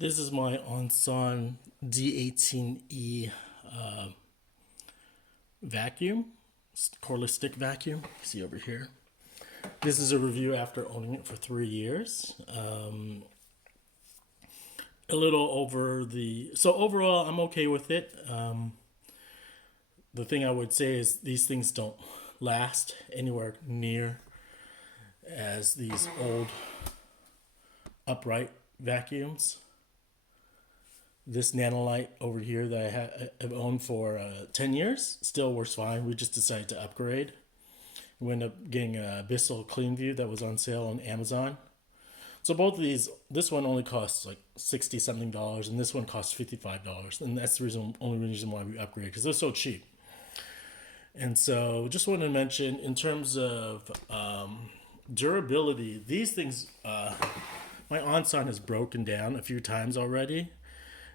This is my Onson D18e vacuum, cordless stick vacuum. See over here. This is a review after owning it for 3 years. A little over the so overall, I'm okay with it. The thing I would say is these things don't last anywhere near as these old upright vacuums. This Nanolite over here that have owned for 10 years still works fine. We just decided to upgrade. We ended up getting a Bissell Clean View that was on sale on Amazon. So both of these, this one only costs like 60 something dollars, and this one costs $55, and that's the only reason why we upgraded, because they're so cheap. And so, just wanted to mention in terms of durability, these things, my Onson has broken down a few times already,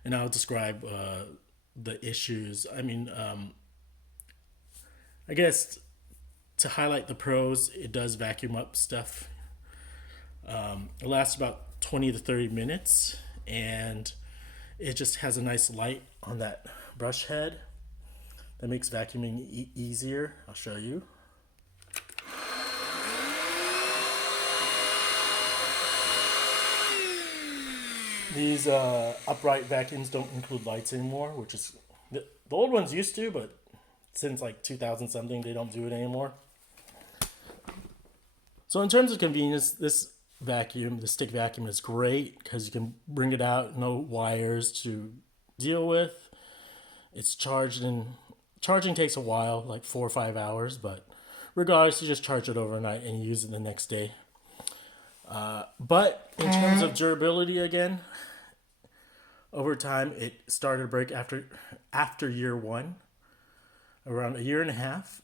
and I'll describe the issues. I guess to highlight the pros, it does vacuum up stuff. It lasts about 20 to 30 minutes, and it just has a nice light on that brush head that makes vacuuming easier. I'll show you. These upright vacuums don't include lights anymore, which is the old ones used to, but since like 2000 something, they don't do it anymore. So in terms of convenience, this vacuum, the stick vacuum, is great because you can bring it out, no wires to deal with. It's charged in charging takes a while, like 4 or 5 hours, but regardless, you just charge it overnight and you use it the next day. But in terms of durability, again, over time it started to break after year one. Around a year and a half,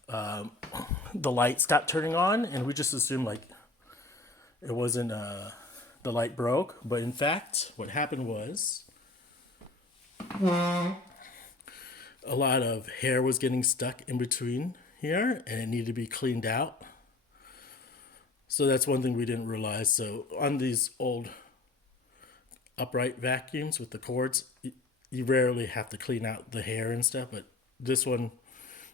the light stopped turning on, and we just assumed like it wasn't the light broke. But in fact, what happened was a lot of hair was getting stuck in between here, and it needed to be cleaned out. So that's one thing we didn't realize. So on these old upright vacuums with the cords, you rarely have to clean out the hair and stuff, but this one,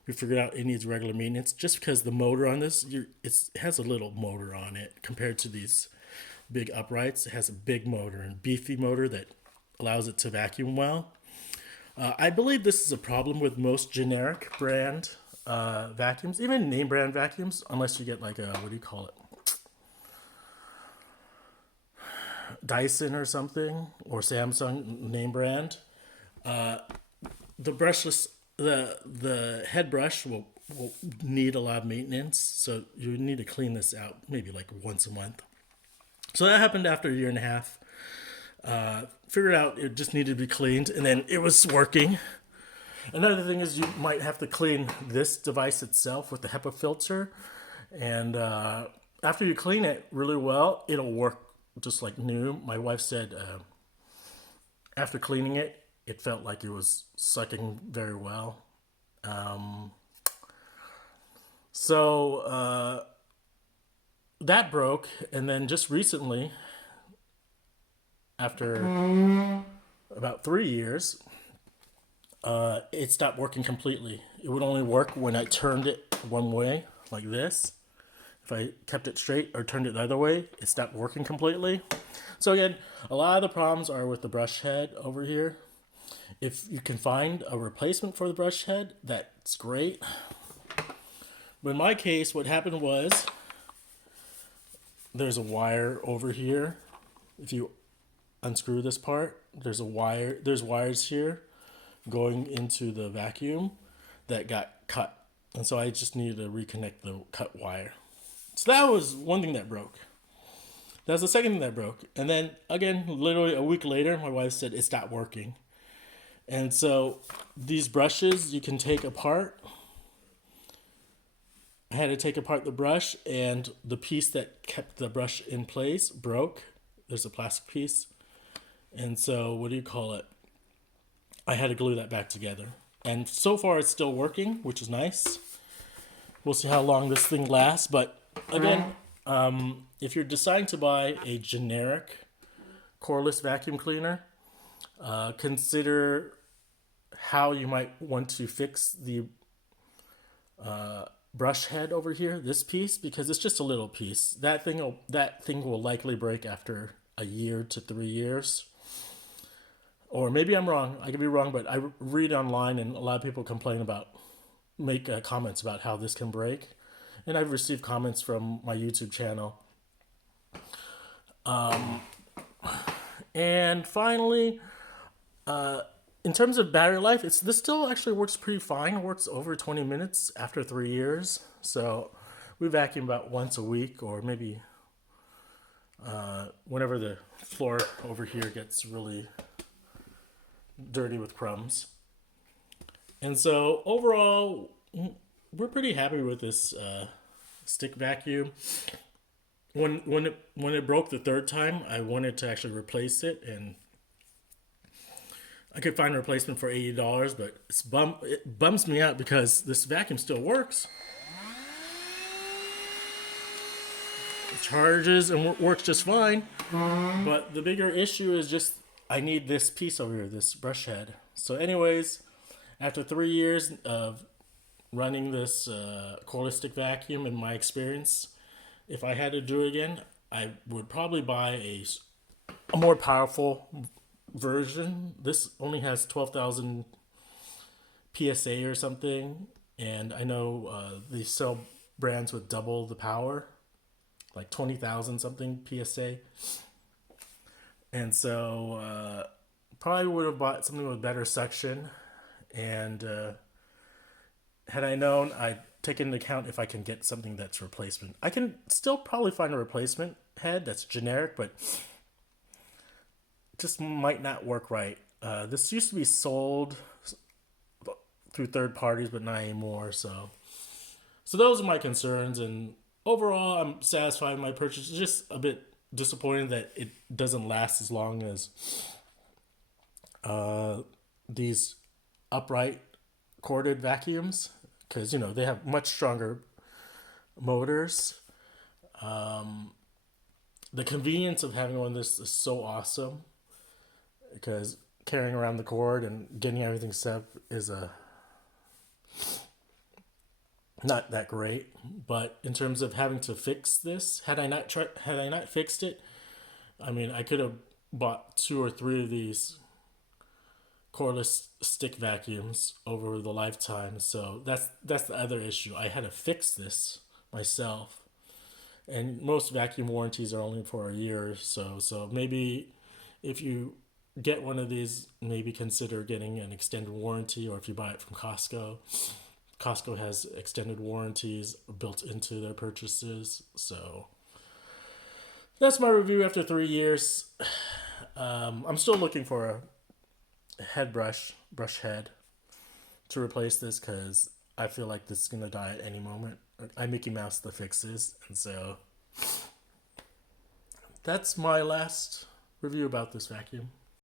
we figured out it needs regular maintenance just because the motor on this, it has a little motor on it compared to these big uprights. It has a big motor and beefy motor that allows it to vacuum well. I believe this is a problem with most generic brand vacuums, even name brand vacuums, unless you get like a, what do you call it? Dyson or something, or Samsung name brand. The brushless, the head brush will need a lot of maintenance, so you need to clean this out maybe like once a month. So that happened after a year and a half. Figured out it just needed to be cleaned, and then it was working. Another thing is you might have to clean this device itself with the HEPA filter, and after you clean it really well, it'll work just like new. My wife said after cleaning it, it felt like it was sucking very well. So that broke, and then just recently, after about 3 years, it stopped working completely. It would only work when I turned it one way, like this. If I kept it straight or turned it the other way, it stopped working completely. So again, a lot of the problems are with the brush head over here. If you can find a replacement for the brush head, that's great. But in my case, what happened was there's a wire over here. If you unscrew this part, there's wires here going into the vacuum that got cut. And so I just needed to reconnect the cut wire. So that was one thing that broke. That was the second thing that broke. And then again, literally a week later, my wife said it stopped working. And so these brushes you can take apart. I had to take apart the brush, and the piece that kept the brush in place broke. There's a plastic piece. And so, what do you call it? I had to glue that back together. And so far it's still working, which is nice. We'll see how long this thing lasts. But again, if you're deciding to buy a generic cordless vacuum cleaner, Consider how you might want to fix the brush head over here, this piece, because it's just a little piece. That thing will likely break after a year to 3 years. Or maybe I'm wrong. I could be wrong, but I read online and a lot of people complain about, make comments about how this can break. And I've received comments from my YouTube channel. And finally, in terms of battery life, this still actually works pretty fine. It works over 20 minutes after 3 years. So we vacuum about once a week, or maybe whenever the floor over here gets really dirty with crumbs. And so overall, we're pretty happy with this stick vacuum. When it broke the third time, I wanted to actually replace it, and I could find a replacement for $80, but it bums me out because this vacuum still works. It charges and works just fine. But the bigger issue is just I need this piece over here, this brush head. So anyways, after 3 years of running this cordless stick vacuum, in my experience, if I had to do it again, I would probably buy a more powerful version. This only has 12,000 PSA or something, and I know they sell brands with double the power, like 20,000 something PSA. And so probably would have bought something with better suction, and had I known, I'd take into account if I can get something that's replacement. I can still probably find a replacement head that's generic, but just might not work right. This used to be sold through third parties, but not anymore. So those are my concerns, and overall, I'm satisfied with my purchase. It's just a bit disappointing that it doesn't last as long as these upright corded vacuums, because they have much stronger motors. The convenience of having one of this is so awesome, because carrying around the cord and getting everything set up is not that great. But in terms of having to fix this, had I not fixed it, I mean, I could have bought 2 or 3 of these cordless stick vacuums over the lifetime. So that's the other issue. I had to fix this myself, and most vacuum warranties are only for a year or so. So maybe if you get one of these, maybe consider getting an extended warranty, or if you buy it from Costco. Costco has extended warranties built into their purchases. So that's my review after 3 years. I'm still looking for a brush head to replace this, because I feel like this is going to die at any moment. I Mickey Mouse the fixes, and so that's my last review about this vacuum.